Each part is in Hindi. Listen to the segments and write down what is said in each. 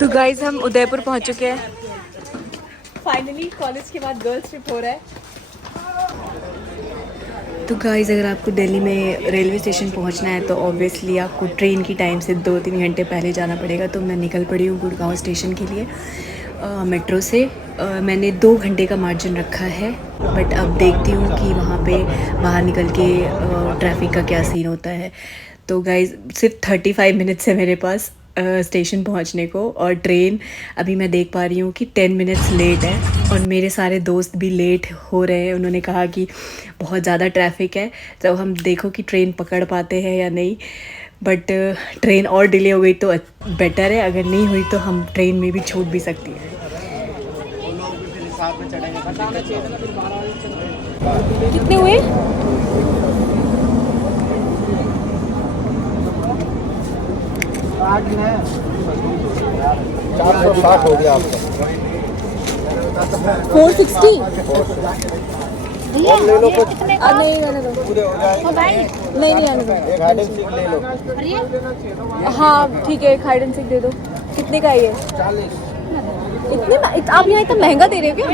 तो गाइज हम उदयपुर पहुंच चुके हैं। फाइनली कॉलेज के बाद गर्ल्स ट्रिप हो रहा है। तो गाइज अगर आपको दिल्ली में रेलवे स्टेशन पहुंचना है तो ऑब्वियसली आपको ट्रेन की टाइम से 2-3 घंटे पहले जाना पड़ेगा। तो मैं निकल पड़ी हूँ गुड़गांव स्टेशन के लिए मेट्रो से। मैंने 2 घंटे का मार्जिन रखा है, बट अब देखती हूँ कि वहाँ पे बाहर निकल के ट्रैफिक का क्या सीन होता है। तो गाइज सिर्फ 35 मिनट्स है मेरे पास स्टेशन पहुंचने को, और ट्रेन अभी मैं देख पा रही हूँ कि 10 मिनट्स लेट है। और मेरे सारे दोस्त भी लेट हो रहे हैं। उन्होंने कहा कि बहुत ज़्यादा ट्रैफिक है, तो हम देखो कि ट्रेन पकड़ पाते हैं या नहीं। बट ट्रेन और डिले हो गई तो बेटर है, अगर नहीं हुई तो हम ट्रेन में भी छूट भी सकती है। कितने हुए? $460 हो गया आपका। 460। और ले लो कुछ, नहीं आने दो। पूरे हो जाएंगे। नहीं आने दो। एक हाइड एंड सीक ले लो। हाँ ठीक है, एक हाइड एंड सीक दे दो। कितने का है ये? 40। आप यहाँ इतना महंगा दे रहे हो क्या?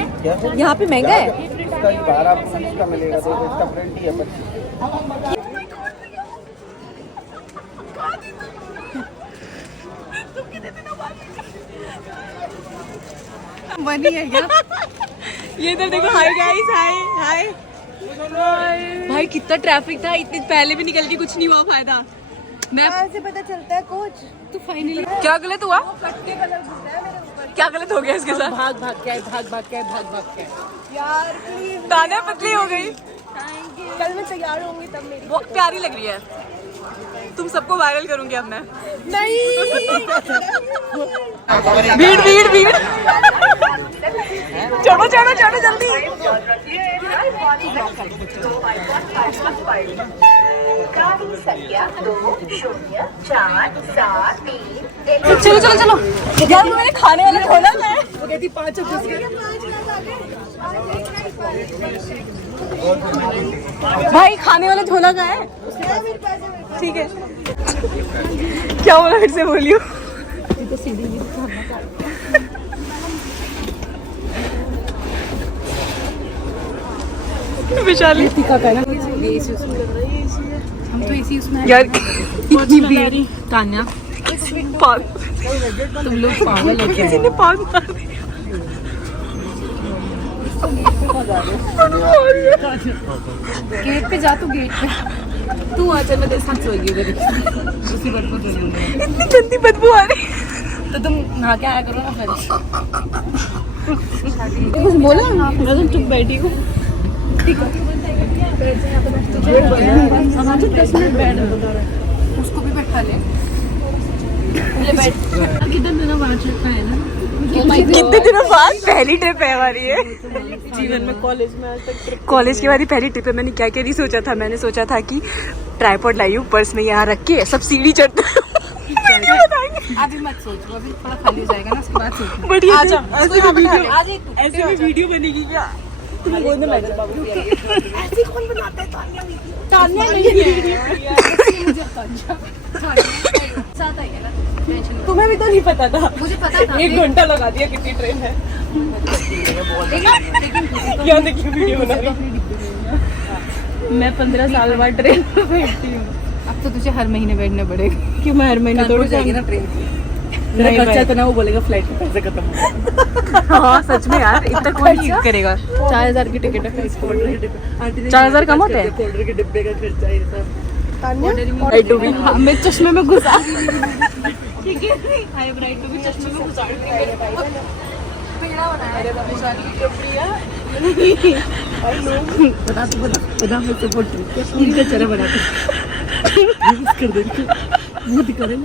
यहाँ पे महंगा है। इसका ही 12 का मिलेगा, देखो इसका प्रिंट ही है 25। बनी है क्या? ये तो देखो। हाय गाइस, हाय हाय। भाई कितना ट्रैफिक था, इतने पहले भी निकल के कुछ नहीं हुआ फायदा। मैं से पता चलता है कोच। तो फाइनली क्या गलत हुआ? कट्टे कलर घुस रहा है मेरे ऊपर। क्या गलत हो गया इसके साथ? भाग भाग के यार प्लीज। दाने पतली हो गई। कल मैं तैयार होंगी तब मेरी। बहुत प्यारी लग रही है। तुम सबको वायरल करूंगी अब मैं। नहीं। भीड़ भीड़ भीड़। चढ़ो चढ़ो चढ़ो जल्दी। चलो चलो चलो यार, वो मेरे खाने वाले खोला है। वो कहती 5 भाई खाने वाला झोला का है। ठीक है, क्या बोला फिर से बोलियो। विशाली हम तो इसी उसमें यार इतनी भीड़। तान्या तुम लोग पागल हो किसी ने पाग मार दिया। गेट पे जा, तू गेट पे। तू आ, चल मैं तेरे साथ सोएगी उधर उसी बदबू तो। इतनी गंदी बदबू आ रही। तो तुम नहा के आया करो ना फिर। कुछ बोला? मैं तो चुप बैठी हूँ। ठीक है, 10 मिनट बैठ। उसको भी बैठा ले। कितने दिनों बाद ट्रिप है ना? कितने दिनों बाद पहली ट्रिप है हमारी ये जीवन में। कॉलेज में आज तक ट्रिप। कॉलेज की हमारी पहली ट्रिप है। मैंने क्या क्या नहीं सोचा था। मैंने सोचा था कि ट्राइपॉड लाई हूँ, पर्स में यहाँ रख के सब सीढ़ी चढ़ते अभी मत सोचो, अभी थोड़ा खाली हो जाएगा ना, उसके बाद सोचो। बढ़िया। ऐसे भी वीडियो बनेगी क्या? तुम्हें गोद में बैठ जाओ। ऐसे कौन बनाता है? तान्या नहीं है। मुझे साथ आई है ना, तुम्हें भी तो नहीं पता था। मुझे पता था। 1 घंटा लगा दिया। कितनी ट्रेन है? यहाँ देखिए वीडियो बना रही। मैं 15 साल बाद ट्रेन में बैठती हूँ। अब तो तुझे हर महीने बैठना पड़ेगा। क्यों? मैं हर महीने थोड़ी जाएगी ना ट्रेन। मेरा खर्चा तो ना वो बोलेगा फ्लाइट के पैसे खत्म हो। हाँ सच में यार, इतना कौन करेगा? 4000 की टिकट है। 4000 कम होते हैं? पाउडर के डिब्बे का खर्चा है सब। हाँ, मैं चश्मे में घुसा। ठीक है, हाय ब्राइट को भी चश्मे में घुसा। पेड़ा बनाया है विशाली की कपड़ियाँ। बता मैं सपोर्ट कश्मीर का चेहरा बना के कर देती। वो दिखा रहे हैं।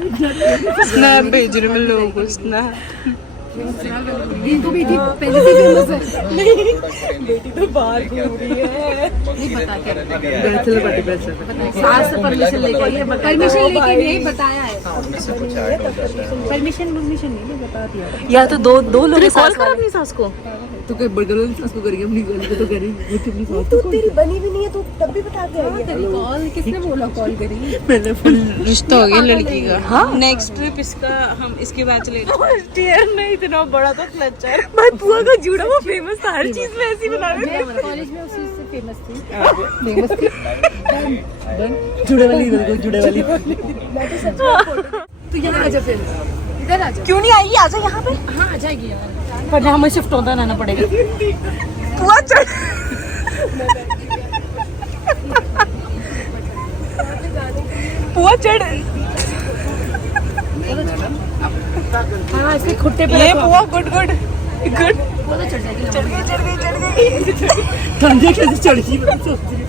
स्नैप भेज रहे मैं लोगों को। स्नैप इनको बेटी पहले से फेमस है। बेटी तो बाहर घूम रही है। नहीं बता क्या बैचलर पार्टी बैचलर सास से परमिशन लेके आई है। परमिशन लेके नहीं बताया है। परमिशन नहीं बता दिया। या तो दो लोग कॉल कर अपनी सास को। तो कोई बगल वाली सास को करेगी अपनी गर्ल को तो करेगी अपनी सास तो तेरी बनी भी नहीं है तो तब भी बता के आई है। तेरी कॉल किसने बोला कॉल करी? मैंने फुल रिश्ता हो गया लड़की का। हाँ नेक्स्ट ट्रिप इसका हम इसके बैच ले नहीं इतना बड़ा तो क्लचर। भाई पुआ का जूड़ा वो फेमस था, हर चीज में ऐसी बना रहे थे। कॉलेज में उस चीज से फेमस थी। फेमस थी जुड़े वाली मैं तो सच में तू यहाँ आ जा फिर इधर आ जा। क्यों नहीं आई? आजा यहाँ पे। हाँ आ जाएगी यार पर यहाँ हमें शिफ्ट होता रहना पड़ेगा। पुआ चढ़ पुआ चढ़ हाँ इसके खुट्टे पे ये पुआ गुड गुड गुड वो तो चढ़ जाएगी। चढ़ गई ठंडे कैसे चढ़ी मैं सोच रही हूँ।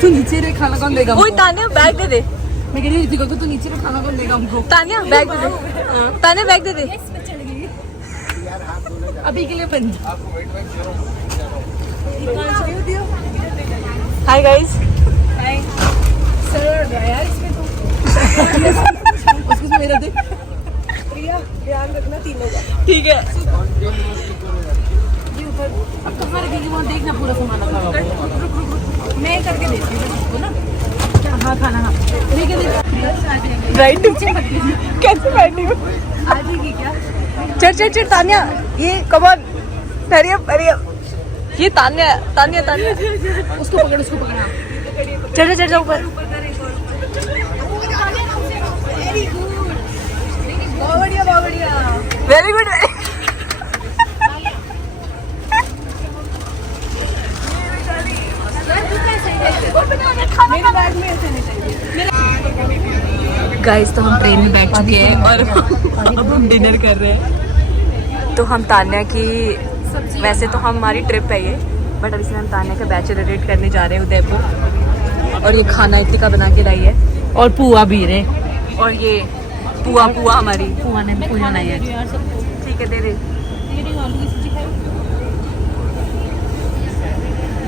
तू नीचे रे खाना कौन देगा? ओए तानिया बैग दे दे। मैं कह रही थी तू नीचे रे खाना कौन देगा हमको? तानिया बैग दे दे। तानिया बैग दे दे। अभी के लिए पंजाब। Hi guys. सर यार इसमें तो उसको मेरा दे। प्रिया ध्यान रखना तीनों का। ठीक है। अब तो हमारे घर की वहाँ देखना पूरा सामान रखा हुआ है। मैं करके देती हूँ उसको ना। हाँ खाना हाँ ठीक है। राइट कैसे बैठी हूँ? आ जाएगी क्या? चढ़ तानिया ये कमान हरी अप ये तानिया तानिया तानिया उसको पकड़ चढ़ जा ऊपर। बहुत बढ़िया वेरी गुड। मेरे बैग में ऐसे नहीं चाहिए। गाइस तो हम ट्रेन में बैठ चुके हैं और अब हम डिनर कर रहे हैं। तो हम तान्या की वैसे तो हमारी ट्रिप है ये बट अब इसमें हम तान्या का बैचलर रेट करने जा रहे हैं उदयपुर। और ये खाना इतनी बना के लाई है और पुआ भी रे और ये पुआ हमारी पुआ ने पुआ बनाई है। ठीक है दे दे।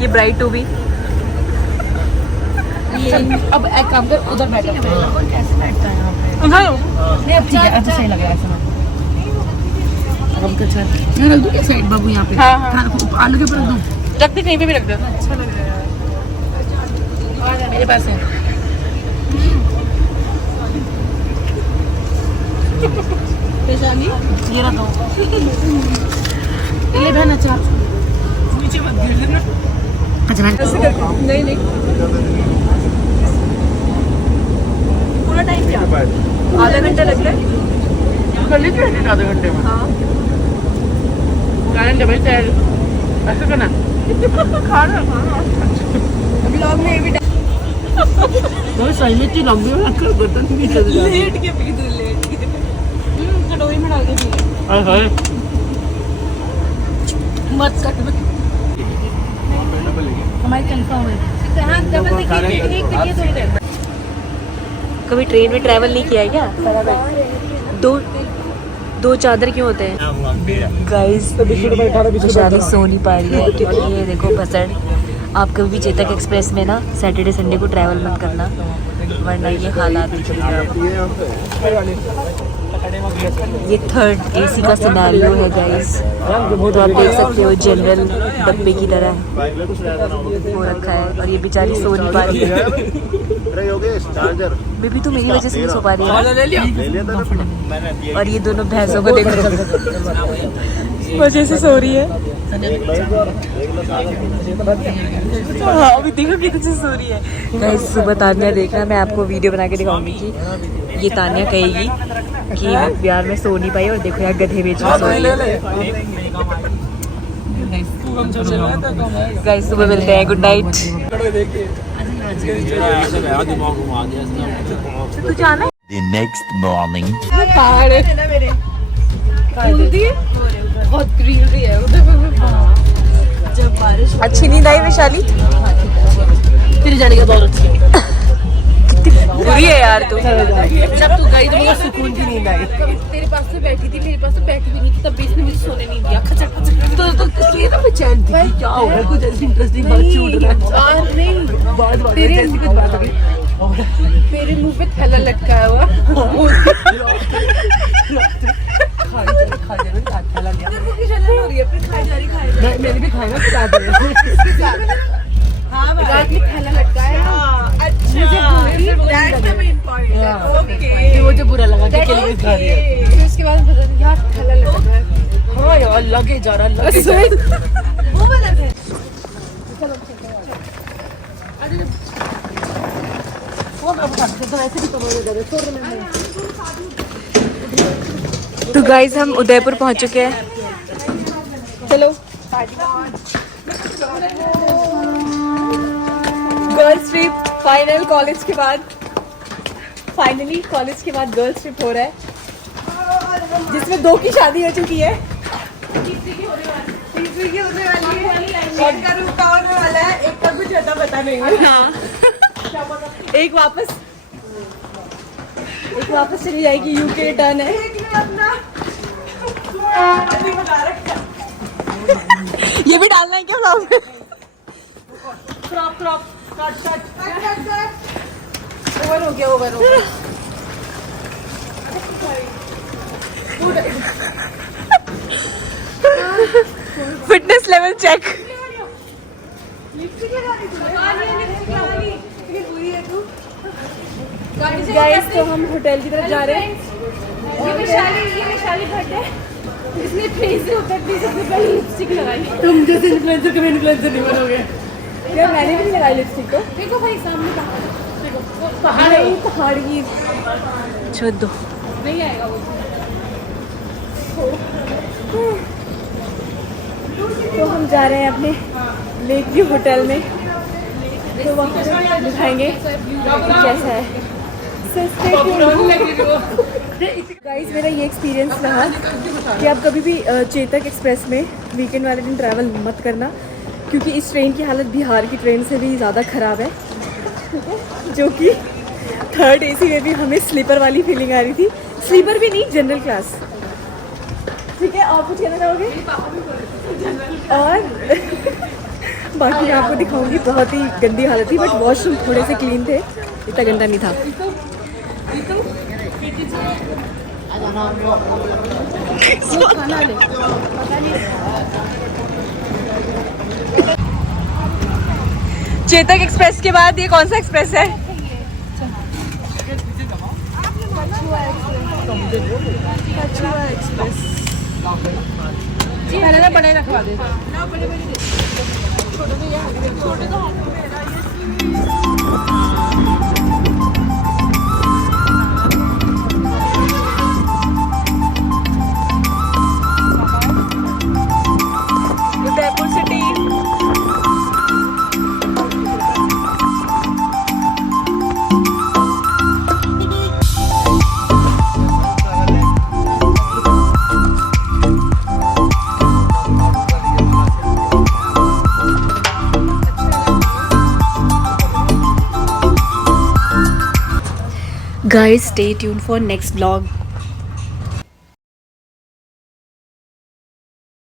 ये ब्राइड टू बी अब एक काम कर उधर बैठो। कैसे बैठता है यहाँ पे? नहीं अब ठीक है अब सही लग रहा है समय। अब कुछ है मैं रख दूँ क्या साइड बाबू यहाँ पे? हाँ। आलू के ऊपर रख दूँ? रख दे कहीं पे भी रख दे। अच्छा लग रहा है मेरे पास है। पेशानी ये रखो। ये बहन अच्छा नीचे मत गिर लेना। अच्छा नहीं पूरा टाइम क्या? आधा घंटा लग रहा है। कर लीजिए आधे घंटे में। हाँ कारण जब ऐसे करना खाना ब्लॉग में ये भी बहुत सही में इतनी लंबी बर्तन नहीं चल रहा। लेट के पी दूँ लेट के कटोरी में डाल के पी मत कट हमारी कंफर्म है। कभी ट्रेन में ट्रैवल नहीं किया है क्या? दो चादर क्यों होते हैं? गाइस विशाली सो नहीं पा रही है क्योंकि ये देखो भसड़। आप कभी भी चेतक एक्सप्रेस में ना सैटरडे संडे को ट्रैवल मत करना वरना ये हालात। ये थर्ड एसी का सिनेरियो है गाइस। तो आप देख सकते हो जनरल डब्बे की तरह हो रखा है और ये बेचारी सो नहीं पा रही है। बेबी तो मेरी वजह से नहीं सो पा रही है। और ये दोनों भैंसों को देखो वजह से सो रही है। हाँ अभी देखो कितने से सो रही है। गाइस सुबह तान्या देखना मैं आपको वीडियो बना के दिखाऊंगी कि ये तान्या कहेगी कि यार मैं सो नहीं पाई और देखो यार गधे बेच में सो रही है। गाइस सुबह मिलते हैं। Good night. तू जाना है? The next morning. बहुत ग्रीनरी है उधर। जब बारिश अच्छी नींद आई वैशाली? फिर जाने का बहुत अच्छी बुरी है यार तू। जब तू गई तो मुझे सुकून की नींद हो गया कुछ ऐसी इंटरेस्टिंग बात छूट रहा है बहुत तेरे जैसी कुछ बात हो गई मेरे मुंह पे थैला लटकाया हुआ मेरी भी खाएगा बता दे रात में थैला लटकाया मुझे मुझे बुरा लगा कि अकेले खा रही है फिर उसके बाद पता नहीं यार थैला लटकाया हाँ यार लगे जा रहा लगे जा रहा वो वाला है वो मैं बता देता हूँ, ऐसे भी कमाल हो जाता है छोड़ दे मैं तो गाइज हम उदयपुर पहुंच चुके हैं। चलो गर्ल्स ट्रिप फाइनल कॉलेज के बाद फाइनली कॉलेज के बाद गर्ल्स ट्रिप हो रहा है जिसमें 2 की शादी हो चुकी है तीसरी की होने वाली है एक का रुका होने वाला है एक का कुछ ज्यादा पता नहीं है हाँ एक वापस चली जाएगी यूके रिटर्न है ये भी डालना है क्या ब्लॉग में क्रॉप कट ओवर हो गया फिटनेस लेवल चेक गाइस तो हम होटल की तरफ जा रहे हैं ये विशाली भट्ट है इसने फेस से उतरने से पहले लिपस्टिक लगाई तुम जैसे इन्फ्लुएंसर कभी इन्फ्लुएंसर नहीं बनोगे यार मैंने भी नहीं लगाई लिपस्टिक तो देखो भाई सामने पहाड़ देखो वो पहाड़ है पहाड़ की छोड़ दो नहीं आएगा वो तो हम जा रहे हैं अपने लेक व्यू होटल में तो वहाँ पे दिखाएंगे कि कैसा है गाइस मेरा ये एक्सपीरियंस रहा कि आप कभी भी चेतक एक्सप्रेस में वीकेंड वाले दिन ट्रैवल मत करना क्योंकि इस ट्रेन की हालत बिहार की ट्रेन से भी ज़्यादा ख़राब है जो कि 3rd AC में भी हमें स्लीपर वाली फीलिंग आ रही थी स्लीपर भी नहीं जनरल क्लास ठीक है और कुछ कहना चाहोगे और बाकी मैं आपको दिखाऊंगी बहुत ही गंदी हालत थी बट वॉशरूम थोड़े से क्लीन थे इतना गंदा नहीं था चेतक एक्सप्रेस के बाद ये कौन सा एक्सप्रेस है पहले ना बड़े रखवा दे Udaipur city Guys, stay tuned for next vlog.